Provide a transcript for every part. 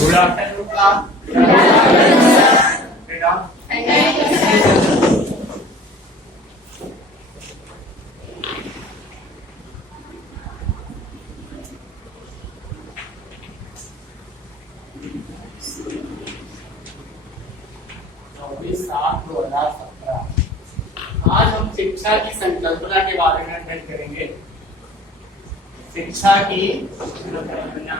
Good afternoon class. बेटा चौबीस 7/2017 आज हम शिक्षा की संकल्पना के बारे में अध्ययन करेंगे। शिक्षा की संकल्पना।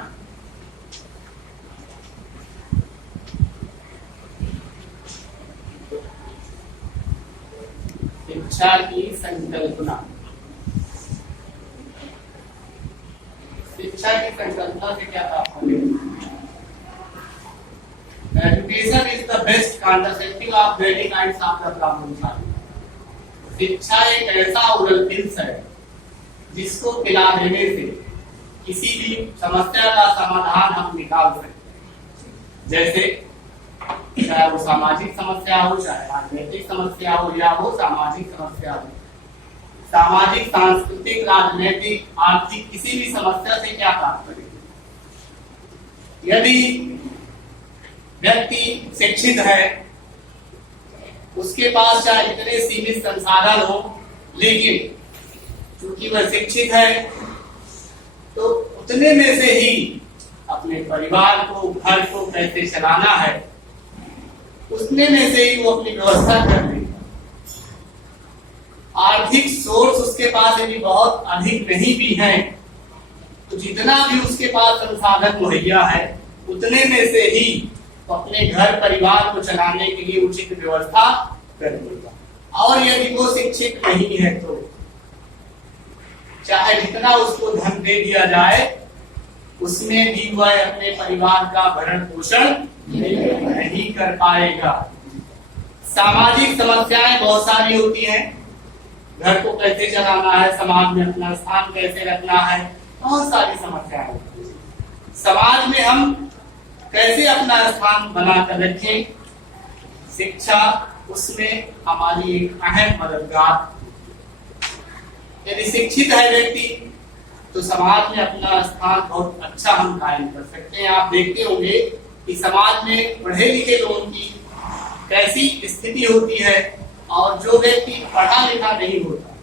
शिक्षा की संकल्पना। शिक्षा की संकल्पना से क्या तात्पर्य? Education is the best contraceptive of getting kinds of the problems. शिक्षा एक ऐसा ओरल पिल्स है जिसको पिला देने से किसी भी समस्या का समाधान हम निकाल सकते। जैसे चाहे वो सामाजिक समस्या हो, चाहे राजनीतिक समस्या हो, या वो सामाजिक समस्या हो, सामाजिक, सांस्कृतिक, राजनीतिक, आर्थिक किसी भी समस्या से क्या तात्पर्य? यदि व्यक्ति शिक्षित है, उसके पास चाहे इतने सीमित संसाधन हो, लेकिन क्योंकि वह शिक्षित है तो उतने में से ही अपने परिवार को, घर को कैसे चलाना है, उतने में से ही वो अपनी व्यवस्था कर लेगा। आर्थिक सोर्स उसके पास यदि बहुत अधिक नहीं भी है तो जितना भी उसके पास संसाधन मुहैया है उतने में से ही वो अपने घर परिवार को चलाने के लिए उचित व्यवस्था कर लेगा। और यदि वो शिक्षित नहीं है तो चाहे जितना उसको धन दे दिया जाए उसमें भी वह अपने परिवार का भरण पोषण नहीं कर पाएगा। सामाजिक समस्याएं बहुत सारी होती हैं। घर को कैसे चलाना है, समाज में अपना स्थान कैसे रखना है, बहुत सारी समस्याएं होती हैं। समाज में हम कैसे अपना स्थान बनाकर रखें, शिक्षा उसमें हमारी एक अहम मददगार। यदि शिक्षित है व्यक्ति तो समाज में अपना स्थान बहुत अच्छा हम कायम कर सकते हैं। आप देखते होंगे कि समाज में पढ़े लिखे लोगों की कैसी स्थिति होती है और जो व्यक्ति पढ़ा लिखा नहीं होता,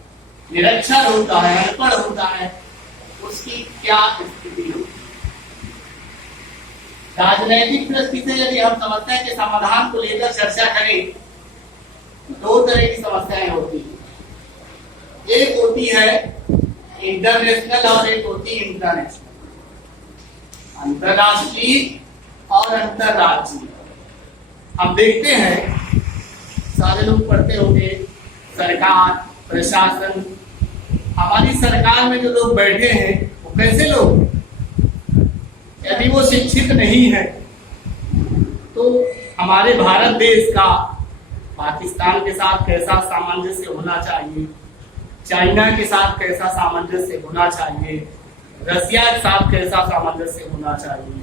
निरक्षर होता है, अनपढ़ होता है, उसकी क्या स्थिति होती है। राजनैतिक दृष्टि से यदि हम समस्या के समाधान को लेकर चर्चा करें तो दो तरह की समस्याएं होती हैं। एक होती है इंटरनेशनल और एक होती है इंटरनेशनल, अंतरराष्ट्रीय और अंतरराज्यीय। हम देखते हैं सारे लोग पढ़ते होंगे, सरकार, प्रशासन, हमारी सरकार में जो लोग बैठे हैं वो कैसे लोग? यदि वो शिक्षित नहीं है तो हमारे भारत देश का पाकिस्तान के साथ कैसा सामंजस्य होना चाहिए, चाइना के साथ कैसा सामंजस्य होना चाहिए, रसिया के साथ कैसा सामंजस्य होना चाहिए,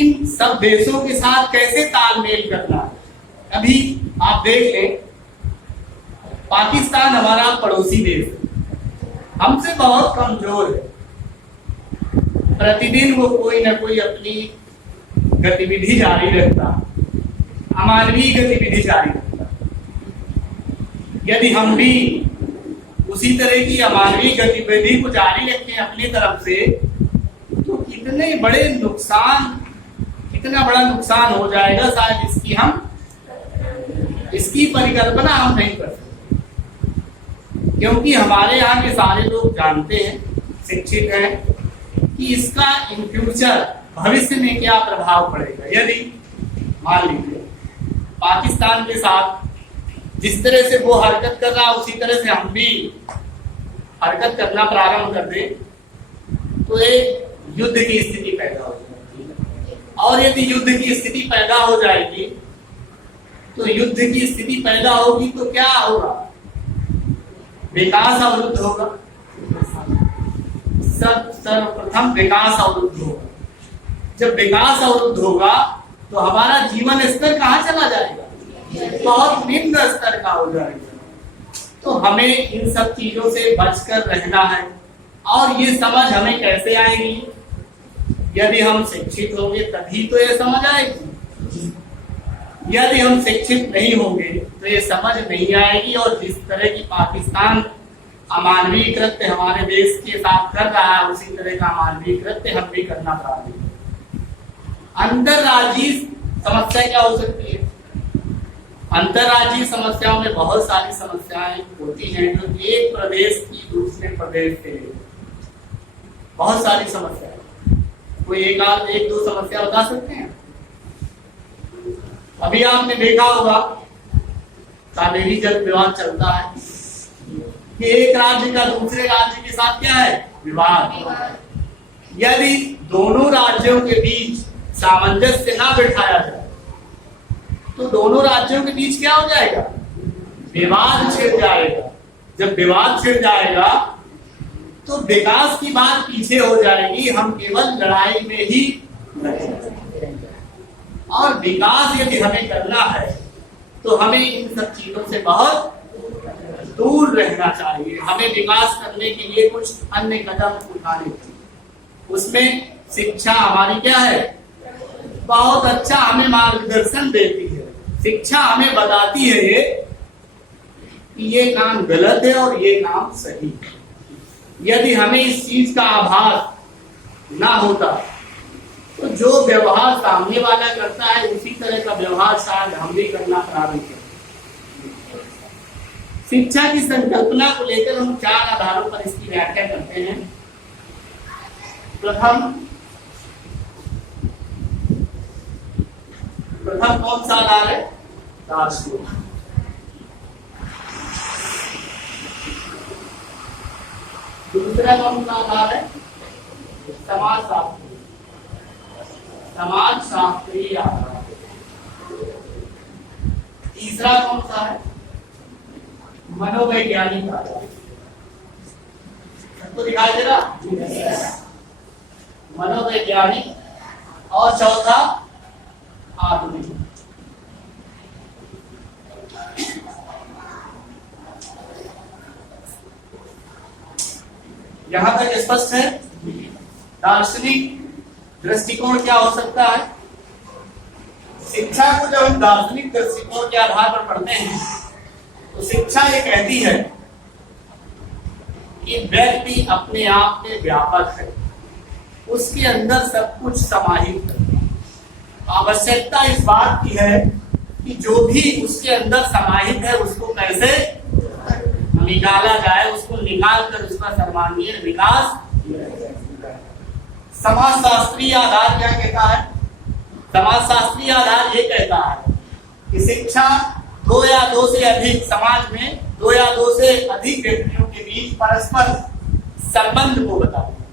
इन सब देशों के साथ कैसे तालमेल करना है। अभी आप देख लें, पाकिस्तान हमारा पड़ोसी देश है, हमसे बहुत कमजोर है। प्रतिदिन वो कोई ना कोई अपनी गतिविधि जारी रखता, अमानवीय गतिविधि जारी रखता। यदि हम भी उसी तरह की अमानवीय गतिविधि को जारी रखें अपनी तरफ से तो कितना बड़ा नुकसान हो जाएगा, शायद इसकी परिकल्पना हम नहीं कर सकते। क्योंकि हमारे यहाँ के सारे लोग जानते हैं, शिक्षित हैं कि इसका इन फ्यूचर भविष्य में क्या प्रभाव पड़ेगा। यदि मान लीजिए पाकिस्तान के साथ जिस तरह से वो हरकत कर रहा है उसी तरह से हम भी हरकत करना प्रारंभ कर दें तो एक युद्ध की स्थिति पैदा हो जाएगी। और यदि युद्ध की स्थिति पैदा हो जाएगी तो युद्ध की स्थिति पैदा होगी तो क्या होगा? विकास अवरुद्ध होगा। सर्वप्रथम विकास अवरुद्ध होगा। जब विकास अवरुद्ध होगा तो हमारा जीवन स्तर कहाँ चला जाएगा? बहुत निम्न स्तर का हो जाएगा। तो हमें इन सब चीजों से बचकर रहना है। और ये समझ हमें कैसे आएगी? यदि हम शिक्षित होंगे तभी तो ये समझ आएगी, यदि हम शिक्षित नहीं होंगे तो ये समझ नहीं आएगी। और जिस तरह की पाकिस्तान अमानवीय कृत्य हमारे देश के साथ कर रहा है, उसी तरह का अमानवीय कृत्य हम भी करना चाहते हैं। अंतरराज्यीय समस्या क्या हो सकती है? अंतरराज्यीय समस्याओं में बहुत सारी समस्याएं होती हैं जो एक प्रदेश की दूसरे प्रदेश से बहुत सारी समस्याएं। कोई एक दो समस्या बता सकते हैं? अभी आपने देखा होगा कावेरी जल विवाद चलता है कि एक राज्य का दूसरे राज्य के साथ क्या है? विवाद। यदि दोनों राज्यों के बीच सामंजस्य ना बिठाया जाए तो दोनों राज्यों के बीच क्या हो जाएगा? विवाद छिड़ जाएगा। जब विवाद छिड़ जाएगा तो विकास की बात पीछे हो जाएगी, हम केवल लड़ाई में ही लगेंगे। और विकास यदि हमें करना है तो हमें इन सब चीजों से बहुत दूर रहना चाहिए। हमें विकास करने के लिए कुछ अन्य कदम उठाने चाहिए। उसमें शिक्षा हमारी क्या है? बहुत अच्छा हमें मार्गदर्शन देती है। शिक्षा हमें बताती है ये कि ये काम गलत है और ये काम सही है। यदि हमें इस चीज का आभास ना होता तो जो व्यवहार सामने वाला करता है उसी तरह का व्यवहार शायद हम भी करना प्रारंभ करें। शिक्षा की संकल्पना को लेकर हम 4 आधारों पर इसकी व्याख्या करते हैं। प्रथम कौन सा आधार है? दार्शनिक। दूसरा कौन सा आधार है? समाजशास्त्रीय आधार। तीसरा कौन सा है? मनोवैज्ञानिक आधार। सबको दिखाई दे रहा? मनोवैज्ञानिक। और चौथा आधुनिक। यहां तक स्पष्ट है? दार्शनिक दृष्टिकोण क्या हो सकता है? शिक्षा को जब हम दार्शनिक दृष्टिकोण के आधार पर पढ़ते हैं तो शिक्षा ये कहती है कि व्यक्ति अपने आप में व्यापक है, उसके अंदर सब कुछ समाहित है। आवश्यकता इस बात की है कि जो भी उसके अंदर समाहित है उसको कैसे निकाला जाए, उसको निकाल कर उसका सर्वांगीण विकास। समाजशास्त्रीय आधार क्या कहता है? समाजशास्त्रीय आधार ये कहता है कि शिक्षा 2 या 2 से अधिक समाज में 2 या 2 से अधिक व्यक्तियों के बीच परस्पर संबंध को बताती है।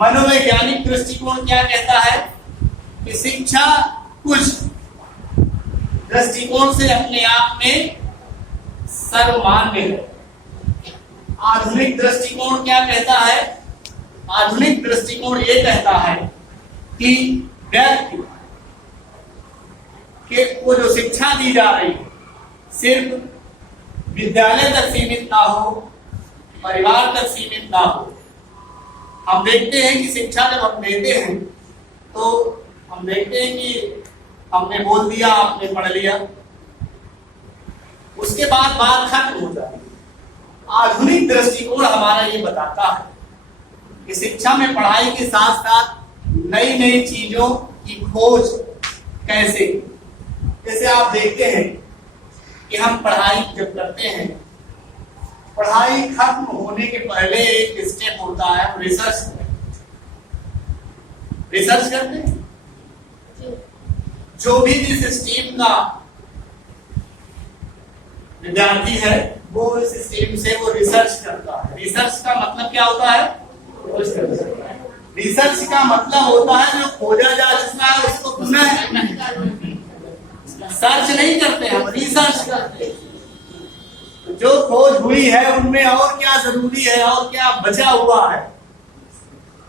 मनोवैज्ञानिक दृष्टिकोण क्या कहता है कि शिक्षा कुछ दृष्टिकोण से अपने आप में सर्वमान्य है। आधुनिक दृष्टिकोण क्या कहता है? आधुनिक दृष्टिकोण ये कहता है कि व्यक्ति के को जो शिक्षा दी जा रही है सिर्फ विद्यालय तक सीमित ना हो, परिवार तक सीमित ना हो। हम देखते हैं कि शिक्षा जब हम देते हैं तो हम देखते हैं कि हमने बोल दिया, आपने पढ़ लिया, उसके बाद बात खत्म हो जाती है। आधुनिक दृष्टिकोण हमारा ये बताता है कि शिक्षा में पढ़ाई के साथ साथ नई नई चीजों की खोज कैसे। जैसे आप देखते हैं कि हम पढ़ाई जब करते हैं, पढ़ाई खत्म होने के पहले एक स्टेप होता है रिसर्च। रिसर्च करते हैं। जो भी जिस स्ट्रीम का विद्यार्थी है वो इस स्ट्रीम से वो रिसर्च करता है। रिसर्च का मतलब क्या होता है? रिसर्च का मतलब होता है जो खोजा जा चुका है उसको पुनः सर्च नहीं करते, हम रिसर्च करते हैं। जो खोज हुई है उनमें और क्या जरूरी है और क्या बचा हुआ है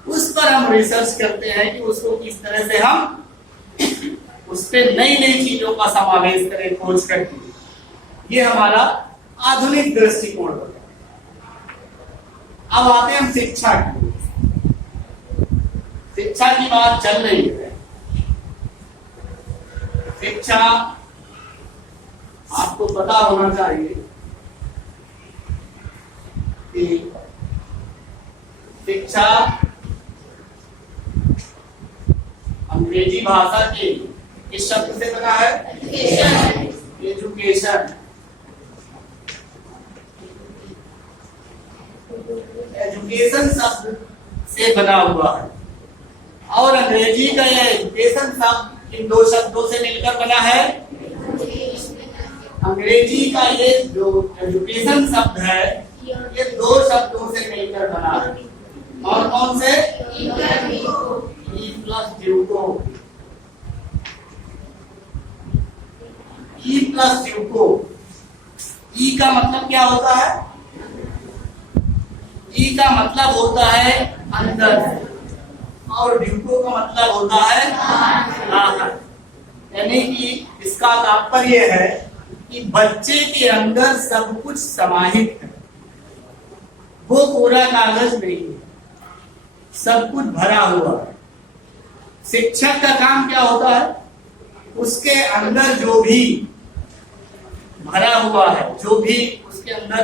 उस पर हम रिसर्च करते हैं कि उसको किस तरह से हम उस पर नई नई चीजों का समावेश करें, खोज करके। ये हमारा आधुनिक दृष्टिकोण होता है। अब आते हैं हम शिक्षा की। शिक्षा की बात चल रही है। शिक्षा आपको पता होना चाहिए कि शिक्षा अंग्रेजी भाषा के किस शब्द से बना है? एजुकेशन। एजुकेशन शब्द से बना हुआ है और अंग्रेजी का यह एजुकेशन शब्द इन दो शब्दों से मिलकर बना है। अंग्रेजी का ये जो एजुकेशन शब्द है ये दो शब्दों से मिलकर बना है। और कौन से? E plus ड्यूको। E plus ड्यूको। ई का मतलब क्या होता है? ई का मतलब होता है अंदर और ड्यूको का मतलब होता है बाहर। यानी कि इसका तात्पर्य है कि बच्चे के अंदर सब कुछ समाहित है, वो पूरा कागज नहीं है, सब कुछ भरा हुआ है। शिक्षक का काम क्या होता है? उसके अंदर जो भी भरा हुआ है, जो भी उसके अंदर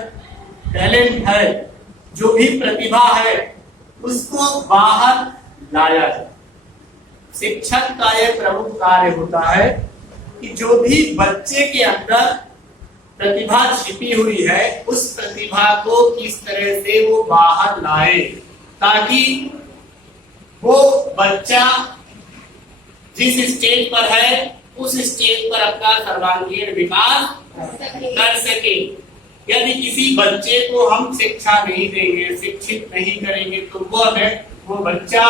टैलेंट है, जो भी प्रतिभा है, उसको बाहर लाया जाए। शिक्षक का यह प्रमुख कार्य होता है कि जो भी बच्चे के अंदर प्रतिभा छिपी हुई है उस प्रतिभा को किस तरह से वो बाहर लाए ताकि वो बच्चा जिस स्टेज पर है उस स्टेज पर अपना सर्वांगीण विकास कर सके। यदि किसी बच्चे को हम शिक्षा नहीं देंगे, शिक्षित नहीं करेंगे तो वो बच्चा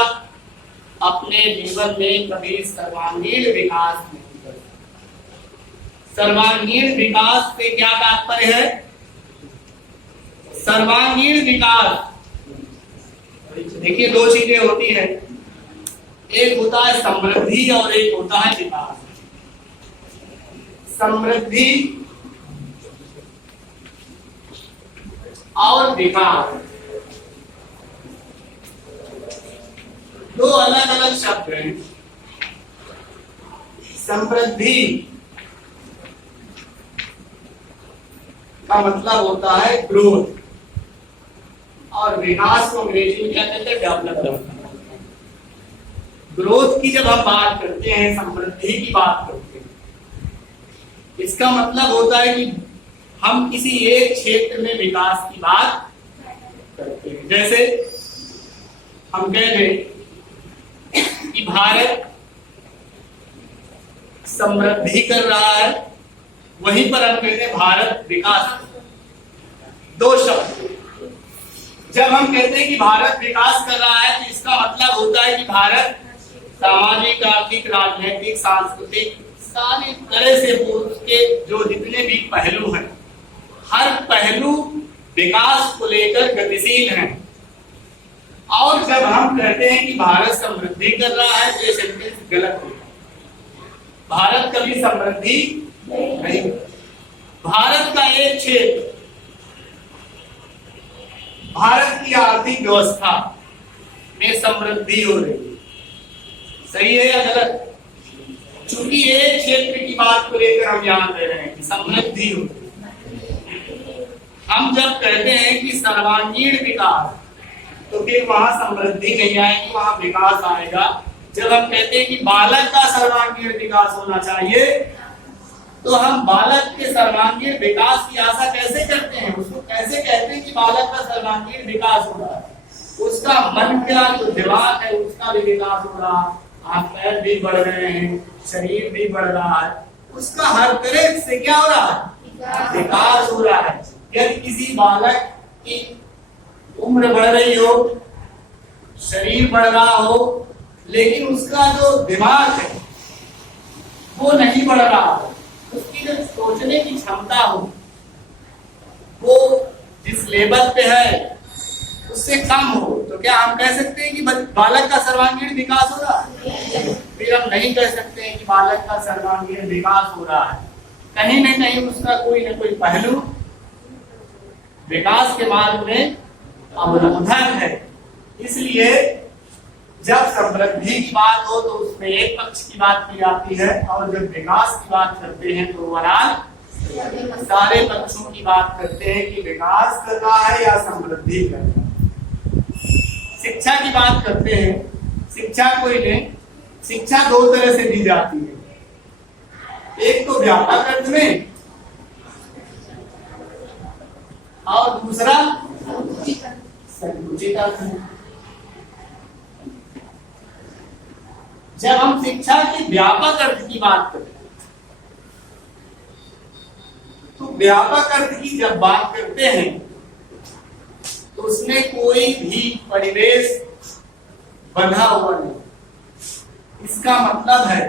अपने जीवन में कभी सर्वांगीण विकास नहीं कर सकता। सर्वांगीण विकास से क्या तात्पर्य है? सर्वांगीण विकास, देखिए दो चीजें होती है, एक होता है समृद्धि और एक होता है विकास। समृद्धि और विकास दो अलग अलग शब्द हैं। समृद्धि का मतलब होता है ग्रोथ और विकास को अंग्रेजी में क्या कहते हैं? डेवलपमेंट। ग्रोथ की जब हम बात करते हैं, समृद्धि की बात करते हैं, इसका मतलब होता है कि हम किसी एक क्षेत्र में विकास की बात करते हैं। जैसे हम कह दें कि भारत समृद्धि कर रहा है, वहीं पर हम कहते हैं भारत विकास। दो शब्द। जब हम कहते हैं कि भारत विकास कर रहा है तो इसका मतलब होता है कि भारत सामाजिक, आर्थिक, राजनीतिक, सांस्कृतिक सारी तरह से उसके जो जितने भी पहलू हैं, हर पहलू विकास को लेकर गतिशील हैं। और जब हम कहते हैं कि भारत समृद्धि कर रहा है तो ये सेंटेंस गलत है। भारत कभी समृद्धि नहीं। भारत का एक क्षेत्र, भारत की आर्थिक व्यवस्था में समृद्धि हो रही है, सही है या गलत? चूंकि एक क्षेत्र की बात को लेकर हम ध्यान दे रहे हैं कि समृद्धि हो रही है। हम जब कहते हैं कि सर्वांगीण विकास तो फिर वहां समृद्धि नहीं आएगी, वहां विकास आएगा। जब हम कहते हैं कि बालक का सर्वांगीण विकास होना चाहिए तो हम बालक के सर्वांगीण विकास की आशा कैसे करते हैं? उसको कैसे कहते हैं कि बालक का सर्वांगीण विकास हो रहा है? उसका मन का जो दिमाग है उसका भी विकास हो रहा है, हाथ पैर भी बढ़ रहे हैं, शरीर भी बढ़ रहा है, उसका हर तरह से क्या हो रहा है? विकास हो रहा है। यदि किसी बालक की उम्र बढ़ रही हो, शरीर बढ़ रहा हो, लेकिन उसका जो दिमाग है वो नहीं बढ़ रहा हो, उसकी जो सोचने की क्षमता हो वो जिस लेवल पे है उससे कम हो, तो क्या हम कह सकते हैं कि बालक का सर्वांगीण विकास हो रहा है? फिर हम नहीं कह सकते हैं कि बालक का सर्वांगीण विकास हो रहा है। कहीं न कहीं उसका कोई न कोई पहलू विकास के मार्ग में अवरोधक है। इसलिए जब समृद्धि की बात हो तो उसमें एक पक्ष की बात की जाती है, और जब विकास की बात करते हैं तो ओवरऑल सारे पक्षों की बात करते हैं कि विकास करना है या समृद्धि करना है। शिक्षा की बात करते हैं, शिक्षा कोई नहीं, शिक्षा दो तरह से दी जाती है, एक तो व्यापक अर्थ में और दूसरा संकुचित अर्थ में। जब हम शिक्षा के व्यापक अर्थ की बात करते हैं तो व्यापक अर्थ की जब बात करते हैं तो उसमें कोई भी परिवेश बंधा हुआ नहीं। इसका मतलब है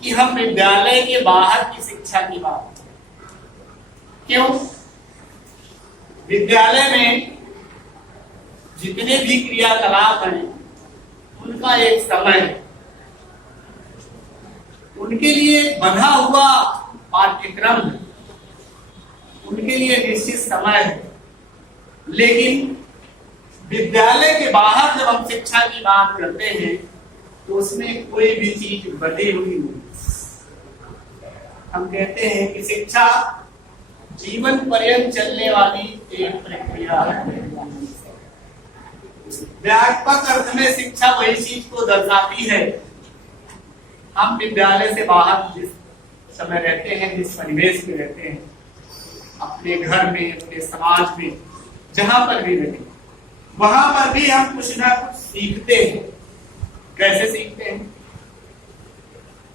कि हम विद्यालय के बाहर की शिक्षा की बात करें। क्यों? विद्यालय में जितने भी क्रियाकलाप हैं उनका एक समय है, उनके लिए बंधा हुआ पाठ्यक्रम है, उनके लिए निश्चित समय है। लेकिन विद्यालय के बाहर जब हम शिक्षा की बात करते हैं तो उसमें कोई भी चीज बंधी हुई नहीं। हम कहते हैं कि शिक्षा जीवन पर्यंत चलने वाली एक प्रक्रिया है। व्यापक अर्थ में शिक्षा वही चीज को दर्शाती है। हम विद्यालय से बाहर जिस समय रहते हैं, जिस परिवेश में रहते हैं, अपने घर में, अपने समाज में, जहां पर भी रहे, वहां पर भी हम कुछ ना कुछ सीखते हैं। कैसे सीखते हैं?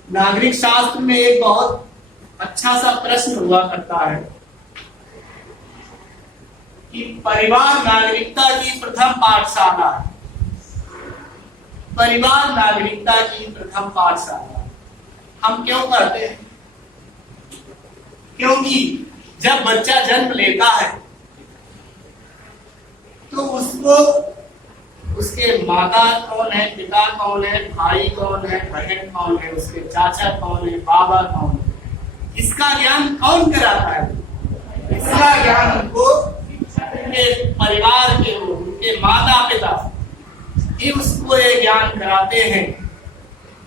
नागरिक शास्त्र में एक बहुत अच्छा सा प्रश्न हुआ करता है कि परिवार नागरिकता की प्रथम पाठशाला है। परिवार नागरिकता की प्रथम पाठशाला हम क्यों कहते हैं? क्योंकि जब बच्चा जन्म लेता है तो उसको उसके माता कौन है, पिता कौन है, भाई कौन है, बहन कौन है, उसके चाचा कौन है, बाबा कौन है, इसका ज्ञान कौन कराता है? इसका ज्ञान उनको उनके परिवार के लोग, उनके माता पिता, ये उसको ये ज्ञान कराते हैं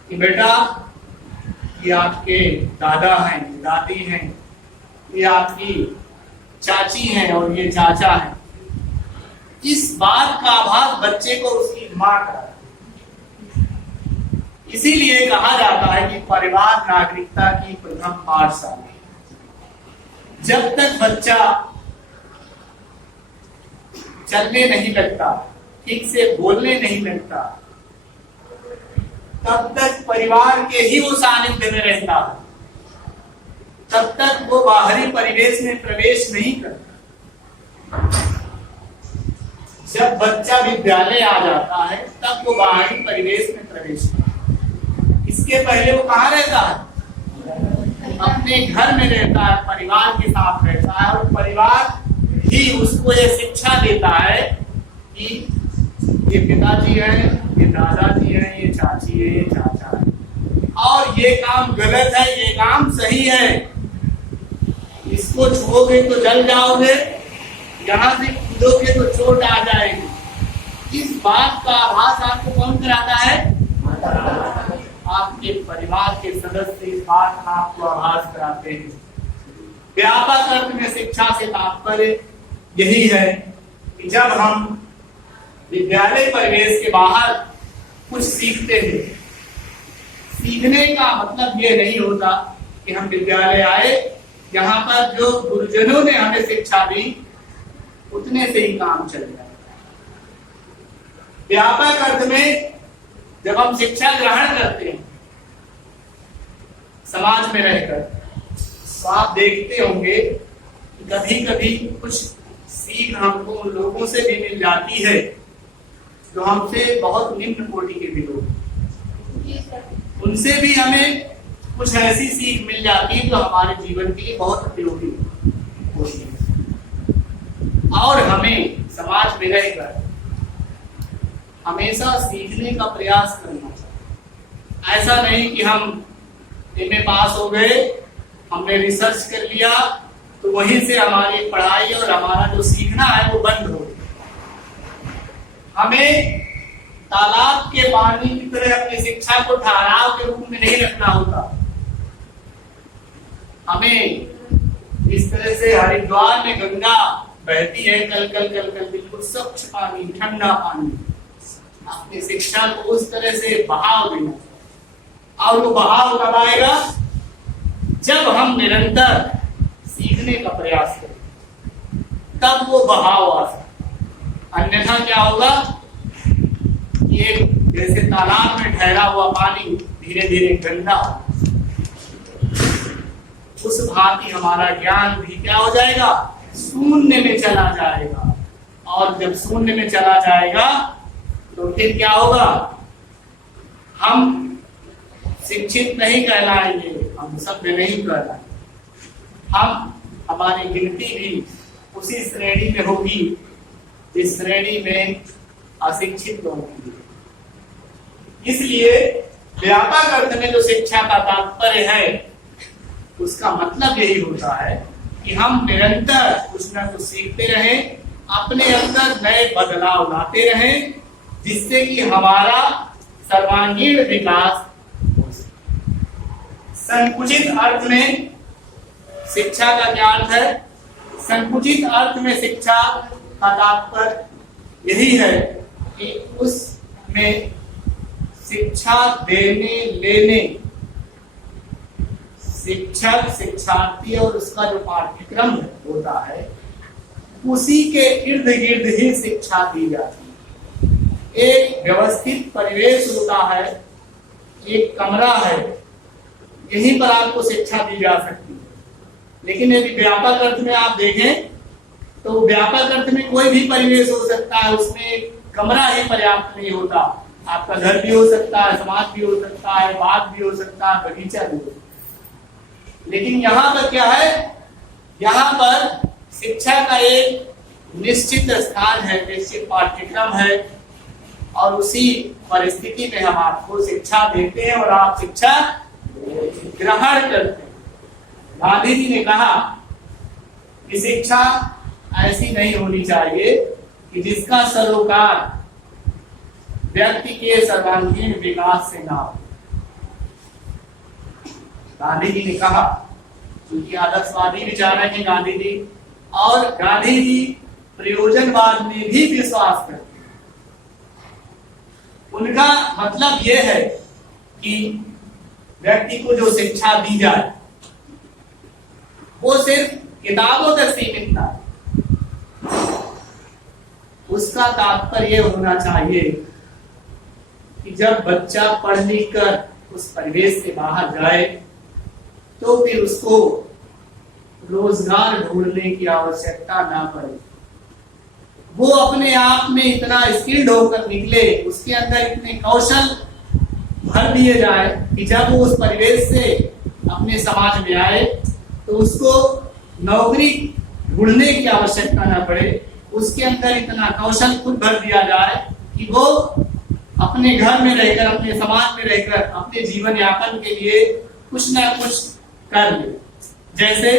कि बेटा ये आपके दादा हैं, दादी हैं, ये आपकी चाची हैं और ये चाचा हैं। इस बात का आभास बच्चे को उसकी मां कराती है। इसीलिए कहा जाता है कि परिवार नागरिकता की प्रथम पाठशाला। जब तक बच्चा चलने नहीं लगता, ठीक से बोलने नहीं लगता, तब तक परिवार के ही वो सानिध्य में रहता है, तब तक वो बाहरी परिवेश में प्रवेश नहीं करता। जब बच्चा विद्यालय आ जाता है तब वो बाहरी परिवेश में प्रवेश करता। इसके पहले वो कहाँ रहता है? अपने घर में रहता है, परिवार के साथ रहता है, और परिवार ही उसको ये शिक्षा देता है कि ये पिताजी हैं, ये दादाजी हैं, ये चाची है, ये चाचा है, और ये काम गलत है, ये काम सही है, इसको छुओगे तो जल जाओगे, यहाँ से कूदोगे तो चोट आ जाएगी। इस बात का आभास आपको कौन कराता है? आपके परिवार के सदस्य इस बात का आपको आभास कराते हैं। व्यापक अर्थ में शिक्षा से तात्पर्य यही है कि जब हम विद्यालय परिवेश के बाहर कुछ सीखते हैं, सीखने का मतलब ये नहीं होता कि हम विद्यालय आए, यहाँ पर जो गुरुजनों ने हमें शिक्षा दी उतने से ही काम चल जाए। व्यापक अर्थ में जब हम शिक्षा ग्रहण करते हैं समाज में रहकर, तो आप देखते होंगे कभी कभी कुछ सीख हमको उन लोगों से भी मिल जाती है जो हमसे बहुत निम्न कोटि के भी लोग, उनसे भी हमें कुछ ऐसी सीख मिल जाती है जो हमारे जीवन के लिए बहुत उपयोगी होती है। और हमें समाज में रहकर हमेशा सीखने का प्रयास करना चाहिए। ऐसा नहीं कि हम एमए पास हो गए, हमने रिसर्च कर लिया, तो वहीं से हमारी पढ़ाई और हमारा जो सीखना है वो बंद हो गया। हमें तालाब के पानी की तरह अपनी शिक्षा को ठहराव के रूप में नहीं रखना होता। हमें इस तरह से हरिद्वार में गंगा बहती है, कल कल कल कल, बिल्कुल स्वच्छ पानी, ठंडा पानी, अपनी शिक्षा को उस तरह से बहाव देना। और वो बहाव कब आएगा? जब हम निरंतर सीखने का प्रयास करें, तब वो बहाव आ सकता। अन्यथा क्या होगा कि एक जैसे तालाब में ठहरा हुआ पानी धीरे धीरे गंदा हो, उस भांति हमारा ज्ञान भी क्या हो जाएगा? शून्य में चला जाएगा। और जब शून्य में चला जाएगा तो फिर क्या होगा? हम शिक्षित नहीं कहलाएंगे, हम सभ्य नहीं कहलाएंगे। हमारी गिनती भी उसी श्रेणी में होगी जिस श्रेणी में अशिक्षित लोग हैं। इसलिए व्यापक अर्थ में जो शिक्षा का तात्पर्य है, उसका मतलब यही होता है कि हम निरंतर कुछ न कुछ सीखते रहें, अपने अंदर नए बदलाव लाते रहें, जिससे कि हमारा सर्वांगीण विकास हो सके। संकुचित अर्थ में शिक्षा का क्या अर्थ है? संकुचित अर्थ में शिक्षा का तात्पर्य यही है कि उसमें शिक्षा देने लेने, शिक्षक, शिक्षार्थी और उसका जो पाठ्यक्रम होता है, उसी के इर्द गिर्द ही शिक्षा दी जाती है। एक व्यवस्थित परिवेश होता है, एक कमरा है, यहीं पर आपको शिक्षा दी जा सकती है। लेकिन यदि व्यापक अर्थ में आप देखें तो व्यापक अर्थ में कोई भी परिवेश हो सकता है, उसमें कमरा ही पर्याप्त नहीं होता। आपका घर भी हो सकता है, समाज भी हो सकता है, बाग भी हो सकता है, बगीचा भी हो सकता है। लेकिन यहाँ पर क्या है? यहाँ पर शिक्षा का एक निश्चित स्थान है, निश्चित पाठ्यक्रम है, और उसी परिस्थिति में हम आपको शिक्षा देते हैं और आप शिक्षा ग्रहण करते हैं। गांधी जी ने कहा कि शिक्षा ऐसी नहीं होनी चाहिए कि जिसका सरोकार व्यक्ति के सर्वांगीण विकास से ना हो। गांधी जी ने कहा, क्योंकि आदर्शवादी विचारक हैं गांधी जी, और गांधी जी प्रयोजनवाद में भी विश्वास करते हैं। उनका मतलब यह है कि व्यक्ति को जो शिक्षा दी जाए वो सिर्फ किताबों तक सीमित ना, उसका तात्पर्य होना चाहिए कि जब बच्चा पढ़ लिख कर उस परिवेश से बाहर जाए तो फिर उसको रोजगार ढूंढने की आवश्यकता ना पड़े। वो अपने आप में इतना स्किल्ड होकर निकले, उसके अंदर इतने कौशल भर दिए जाए कि जब वो उस परिवेश से अपने समाज में आए तो उसको नौकरी ढूंढने की आवश्यकता ना पड़े। उसके अंदर इतना कौशल खुद भर दिया जाए कि वो अपने घर में रहकर, अपने समाज में रहकर अपने जीवन यापन के लिए कुछ ना कुछ कर ले। जैसे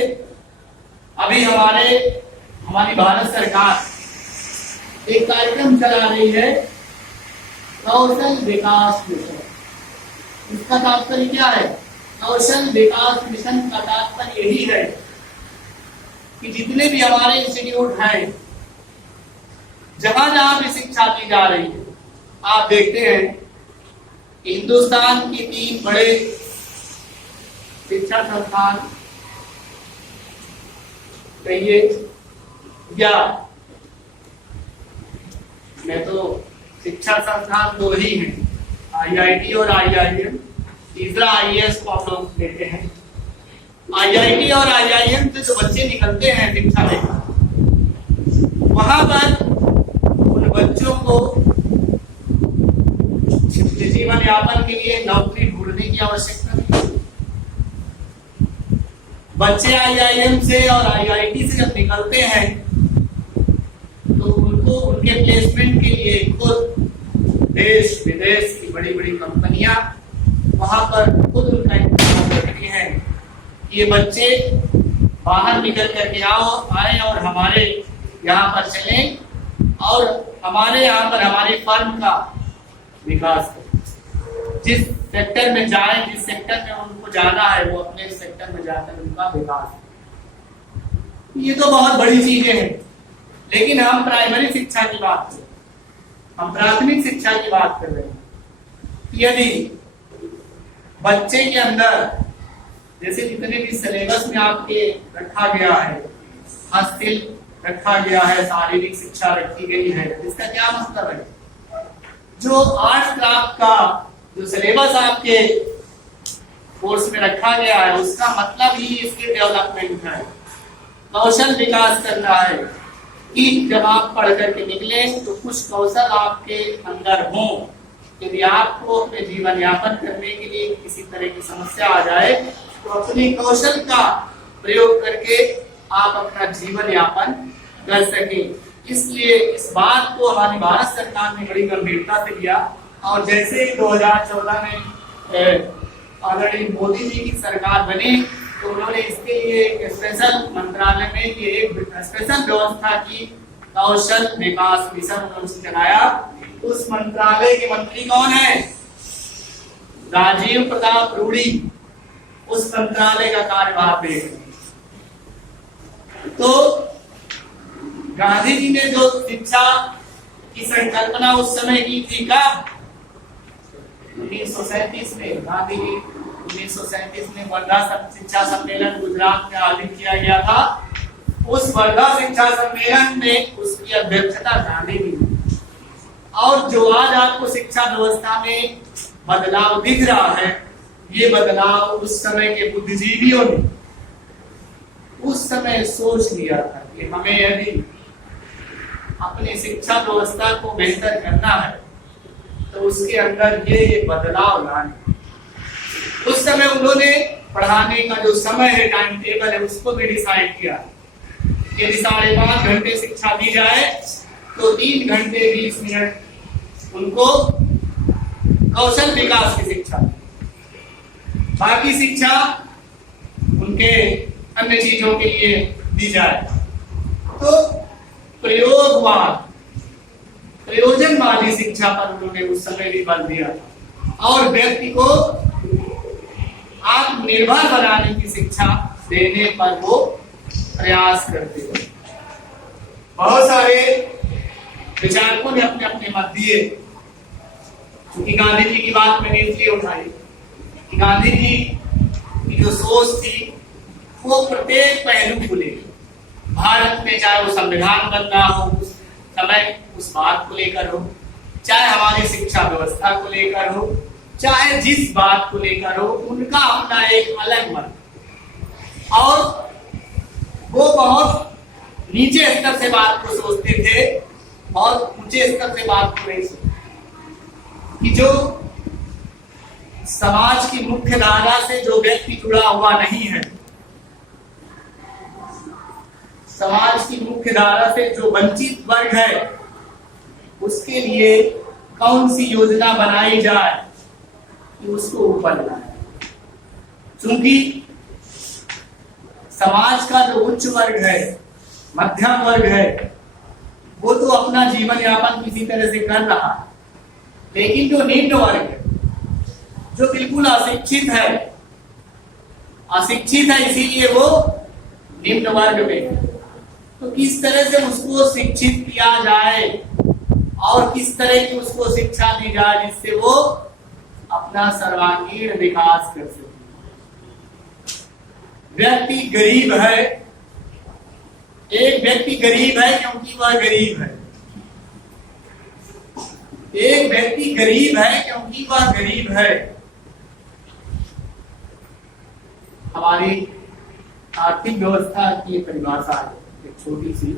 अभी हमारी भारत सरकार एक कार्यक्रम चला रही है, कौशल विकास मिशन। इसका तात्पर्य क्या है? कौशल विकास मिशन का तात्पर्य यही है कि जितने भी हमारे इंस्टीट्यूट हैं, जहां जहां भी शिक्षा दी जा रही है, आप देखते हैं हिंदुस्तान की 3 बड़े शिक्षा संस्थान कहिए, या मैं तो शिक्षा संस्थान 2 ही हैं, IIT और IIM। तीसरा IAS को आप लोग लेते हैं। IIT और IIM से जो बच्चे निकलते हैं शिक्षा लेकर, वहां पर उन बच्चों को जीवन यापन के लिए नौकरी ढूंढने की आवश्यकता नहीं। बच्चे IIM से और IIT से जब निकलते हैं तो उनको उनके प्लेसमेंट के लिए खुद देश विदेश की बड़ी बड़ी कंपनियां वहां पर खुद उनका इंतजाम करती हैं कि ये बच्चे बाहर निकल करके आए और हमारे यहाँ पर चलें और हमारे यहाँ पर हमारी फर्म का विकास करें। जिस सेक्टर में जाए, जिस सेक्टर में उनको जाना है, वो अपने सेक्टर में जाकर उनका विकास करें। ये तो बहुत बड़ी चीजें हैं, लेकिन हम प्राइमरी शिक्षा की बात कर रहे हैं, हम प्राथमिक शिक्षा की बात कर रहे हैं। यदि बच्चे के अंदर जैसे जितने भी सिलेबस में आपके रखा गया है, हस्तशिल्प रखा गया है, शारीरिक शिक्षा रखी गई है, इसका क्या मतलब है? जो आर्ट्स क्राफ्ट का जो सिलेबस आपके कोर्स में रखा गया है, उसका मतलब ही इसके डेवलपमेंट है, कौशल विकास करना है कि जब आप पढ़ करके निकले तो कुछ कौशल आपके अंदर हो। यदि आपको अपने जीवन यापन करने के लिए किसी तरह की समस्या आ जाए तो अपने कौशल का प्रयोग करके आप अपना जीवन यापन कर सकें। इसलिए इस बात को हमारी भारत सरकार ने बड़ी गंभीरता से लिया और जैसे 2014 में आदरणीय मोदी जी की सरकार बनी तो उन्होंने इसके लिए एक स्पेशल मंत्रालय में एक स्पेशल व्यवस्था की, कौशल विकास मिशन उन्होंने चलाया। उस मंत्रालय के मंत्री कौन है? राजीव प्रताप रूडी उस मंत्रालय का कार्यभार देख रहे। तो गांधी जी ने जो शिक्षा की संकल्पना उस समय की थी, कब? 1937 में। गांधी जी 1937 में वर्धा शिक्षा सम्मेलन गुजरात में आयोजित किया गया था। उस वर्धा शिक्षा सम्मेलन में उसकी अध्यक्षता गांधी जी ने। और जो आज आपको शिक्षा व्यवस्था में बदलाव दिख रहा है, ये बदलाव उस समय के बुद्धिजीवियों ने उस समय सोच लिया था कि हमें यदि अपनी शिक्षा व्यवस्था को बेहतर करना है तो उसके अंदर ये बदलाव लाने। उस समय उन्होंने पढ़ाने का जो समय है, टाइम टेबल है, उसको भी डिसाइड किया। यदि 5.5 घंटे शिक्षा दी जाए तो 3 घंटे 20 मिनट उनको कौशल विकास की शिक्षा, बाकी शिक्षा उनके अन्य चीजों के लिए दी जाए। तो प्रयोगवाद, प्रयोजनवादी शिक्षा पर उन्होंने उस समय भी बल दिया और व्यक्ति को आत्मनिर्भर बनाने की शिक्षा देने पर वो प्रयास करते हैं। बहुत सारे विचारकों ने अपने अपने मत दिए। क्योंकि गांधी जी की बात मैंने इसलिए उठाई कि गांधी जी की जो सोच थी वो प्रत्येक पहलू को लेकर, भारत में चाहे वो संविधान बनना हो उस समय उस बात को लेकर हो, चाहे हमारी शिक्षा व्यवस्था को लेकर हो, चाहे जिस बात को लेकर हो, उनका अपना एक अलग मत। और वो बहुत नीचे स्तर से बात को सोचते थे और ऊंचे स्तर से बात को नहीं सोचते कि जो समाज की मुख्य धारा से जो व्यक्ति जुड़ा हुआ नहीं है, समाज की मुख्य धारा से जो वंचित वर्ग है, उसके लिए कौन सी योजना बनाई जाए कि उसको ऊपर लाए। क्योंकि समाज का जो उच्च वर्ग है, मध्यम वर्ग है, वो तो अपना जीवन यापन किसी तरह से कर रहा है, लेकिन जो निम्न वर्ग है, जो बिल्कुल अशिक्षित है, इसीलिए वो निम्न वर्ग में है। तो किस तरह से उसको शिक्षित किया जाए और किस तरह की उसको शिक्षा दी जाए जिससे वो अपना सर्वांगीण विकास कर सके। व्यक्ति गरीब है, एक व्यक्ति गरीब है क्योंकि वह गरीब है, एक व्यक्ति गरीब है क्योंकि वह गरीब है। हमारी आर्थिक व्यवस्था की परिभाषा है एक छोटी सी,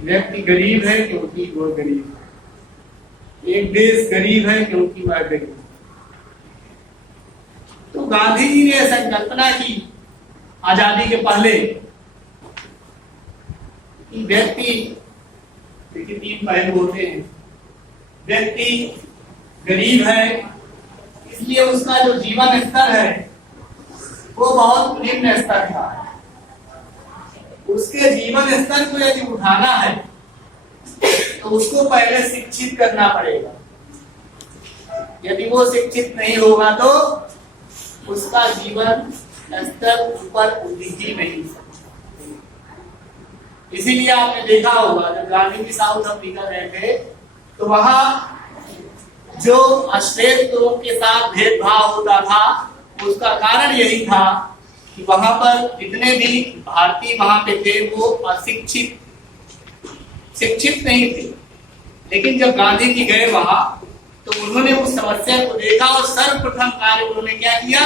व्यक्ति गरीब है क्योंकि वह गरीब है, एक देश गरीब है क्योंकि वह गरीब है। तो गांधी जी ने संकल्पना की आजादी के पहले कि व्यक्ति, देखिए 3 पहलू होते हैं। व्यक्ति गरीब है इसलिए उसका जो जीवन स्तर है वो बहुत निम्न स्तर का है। उसके जीवन स्तर को यदि उठाना है तो उसको पहले शिक्षित करना पड़ेगा। यदि वो शिक्षित नहीं होगा तो उसका जीवन स्तर ऊपर उठ ही नहीं सकता। इसीलिए आपने देखा होगा जब गांधी जी साउथ अफ्रीका गए थे तो वहां जो अश्वेत लोगों के साथ भेदभाव होता था उसका कारण यही था कि वहां पर इतने भी भारतीय वहां पे थे वो शिक्षित नहीं थे। लेकिन जब गांधी जी गए वहां तो उन्होंने उस समस्या को देखा और सर्वप्रथम कार्य उन्होंने क्या किया,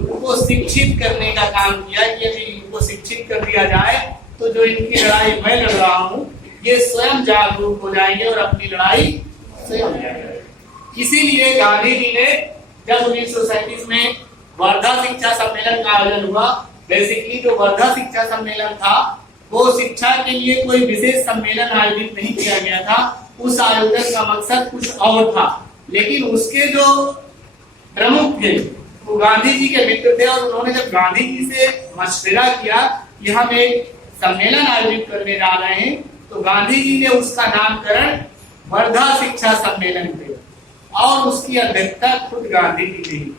उनको शिक्षित करने का काम किया कि यदि इनको शिक्षित कर दिया जाए तो जो इनकी लड़ाई मैं लड़ रहा हूं ये स्वयं जागरूक हो जाएंगे और अपनी लड़ाई स्वयं लड़ेंगे। इसीलिए गांधी जी ने जब 1937 में वर्धा शिक्षा सम्मेलन का आयोजन हुआ, बेसिकली जो वर्धा शिक्षा सम्मेलन था वो शिक्षा के लिए कोई विशेष सम्मेलन आयोजित नहीं किया गया था, उस आयोजन का मकसद कुछ और था। लेकिन उसके जो प्रमुख थे वो गांधी जी के मित्र थे और उन्होंने जब गांधी जी से मशवरा किया कि हम एक सम्मेलन आयोजित करने जा रहे हैं तो गांधी जी ने उसका नामकरण वर्धा शिक्षा सम्मेलन किया और उसकी अध्यक्षता खुद गांधी जी ने की।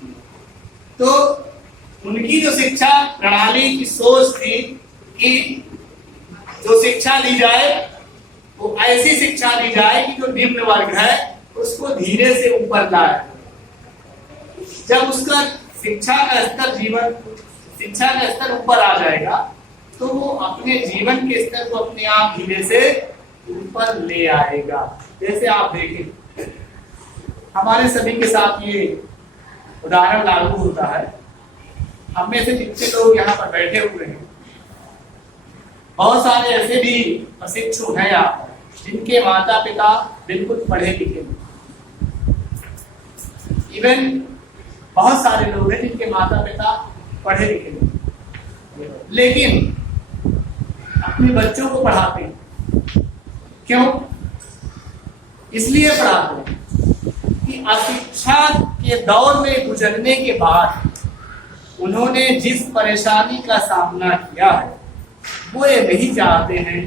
तो उनकी जो शिक्षा प्रणाली की सोच थी कि जो शिक्षा दी जाए वो ऐसी शिक्षा दी जाए कि जो निम्न वर्ग है उसको धीरे से ऊपर लाए। जब उसका शिक्षा का स्तर ऊपर आ जाएगा तो वो अपने जीवन के स्तर को अपने आप धीरे से ऊपर ले आएगा। जैसे आप देखें हमारे सभी के साथ ये उदाहरण लागू होता है। हम में से जितने लोग यहाँ पर बैठे हुए हैं बहुत सारे ऐसे भी अशिक्षित हैं यहाँ जिनके माता पिता बिल्कुल पढ़े लिखे नहीं। इवन बहुत सारे लोग हैं जिनके माता पिता पढ़े लिखे नहीं लेकिन अपने बच्चों को पढ़ाते हैं। क्यों? इसलिए पढ़ाते हैं कि अशिक्षा के दौर में गुजरने के बाद उन्होंने जिस परेशानी का सामना किया है वो ये नहीं चाहते हैं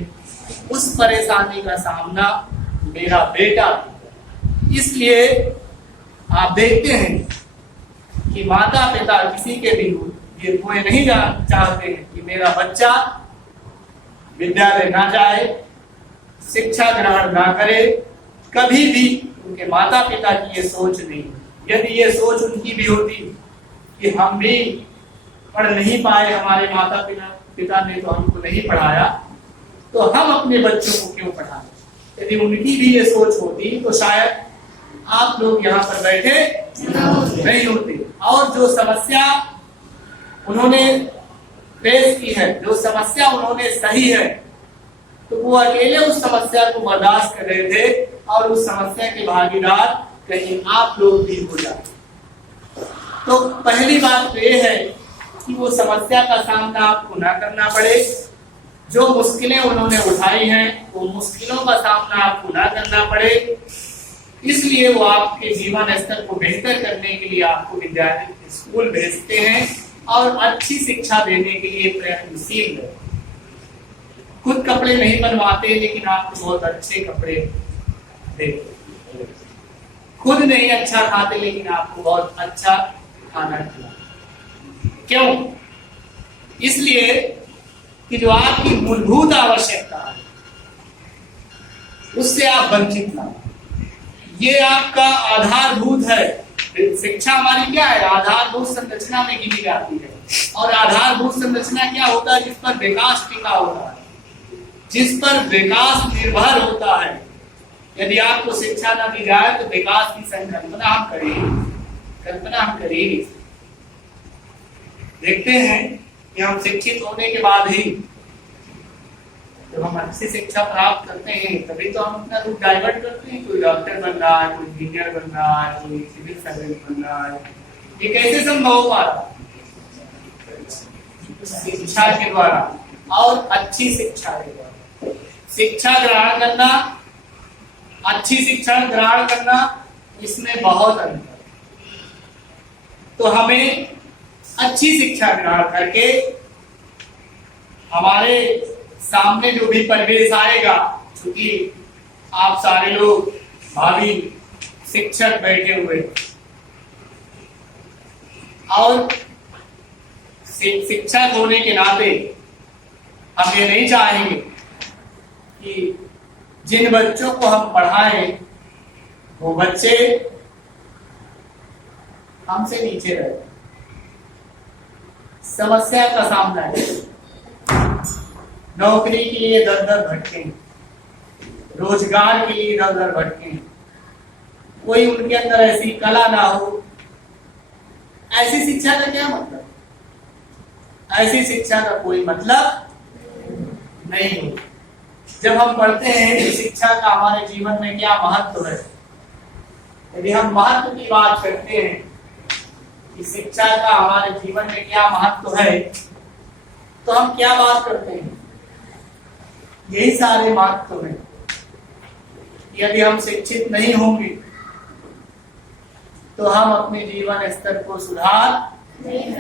उस परेशानी का सामना मेरा बेटा। इसलिए आप देखते हैं कि माता पिता किसी के भी ये वो नहीं चाहते हैं कि मेरा बच्चा विद्यालय ना जाए, शिक्षा ग्रहण ना करे। कभी भी उनके माता पिता की ये सोच नहीं। यदि ये सोच उनकी भी होती कि हम भी पढ़ नहीं पाए, हमारे माता पिता ने तो हमको नहीं पढ़ाया तो हम अपने बच्चों को क्यों पढ़ाएं। यदि उनकी भी ये सोच होती तो शायद आप लोग यहाँ पर बैठे नहीं होते। और जो समस्या उन्होंने फेस की है, जो समस्या उन्होंने सही है, तो वो अकेले उस समस्या को बर्दाश्त कर रहे थे और उस समस्या के भागीदार कहीं आप लोग भी हो जाते। तो पहली बात तो ये है कि वो समस्या का सामना आपको ना करना पड़े। जो मुश्किलें उन्होंने उठाई हैं वो मुश्किलों का सामना आपको ना करना पड़े। इसलिए वो आपके जीवन स्तर को बेहतर करने के लिए आपको विद्यालय स्कूल भेजते हैं और अच्छी शिक्षा देने के लिए प्रयत्नशील है। खुद कपड़े नहीं बनवाते लेकिन आपको बहुत अच्छे कपड़े देते। खुद नहीं अच्छा खाते लेकिन आपको बहुत अच्छा खाना खिलाते। क्यों? इसलिए कि जो आपकी मूलभूत आवश्यकता है उससे आप वंचित ना। ये आपका आधारभूत है। शिक्षा हमारी क्या है? आधारभूत संरचना में गिनी जाती है। और आधारभूत संरचना क्या होता है? जिस पर विकास टिका होता है, जिस पर विकास निर्भर होता है। यदि आपको शिक्षा न दी जाए तो विकास की संकल्पना हम करेंगे। देखते हैं कि हम शिक्षित होने के बाद ही जब हम अच्छी शिक्षा प्राप्त करते हैं तभी तो हम अपना रूट डाइवर्ट करते हैं। कोई डॉक्टर बन रहा है, कोई इंजीनियर बन रहा है, कोई सिविल सर्वेंट बन रहा है। ये कैसे संभव हो पा रहा? शिक्षा के द्वारा और अच्छी शिक्षा के द्वारा। शिक्षा ग्रहण करना, अच्छी शिक्षा ग्रहण करना, इसमें बहुत अंतर। तो हमें अच्छी शिक्षा ग्रहण करके हमारे सामने जो भी परिवेश आएगा, क्योंकि आप सारे लोग भावी शिक्षक बैठे हुए और शिक्षक होने के नाते हम ये नहीं चाहेंगे कि जिन बच्चों को हम पढ़ाएं वो बच्चे हमसे नीचे रहे। समस्या का सामना है, नौकरी के लिए दर दर भटके, रोजगार के लिए दर दर भटके, कोई उनके अंदर ऐसी कला ना हो। ऐसी शिक्षा का क्या मतलब? ऐसी शिक्षा का कोई मतलब नहीं हो। जब हम पढ़ते हैं कि शिक्षा का हमारे जीवन में क्या महत्व है, यदि हम महत्व की बात करते हैं कि शिक्षा का हमारे जीवन में क्या महत्व है, तो हम क्या बात करते हैं? यही सारे महत्व हैं। यदि हम शिक्षित नहीं होंगे तो हम अपने जीवन स्तर को सुधार नहीं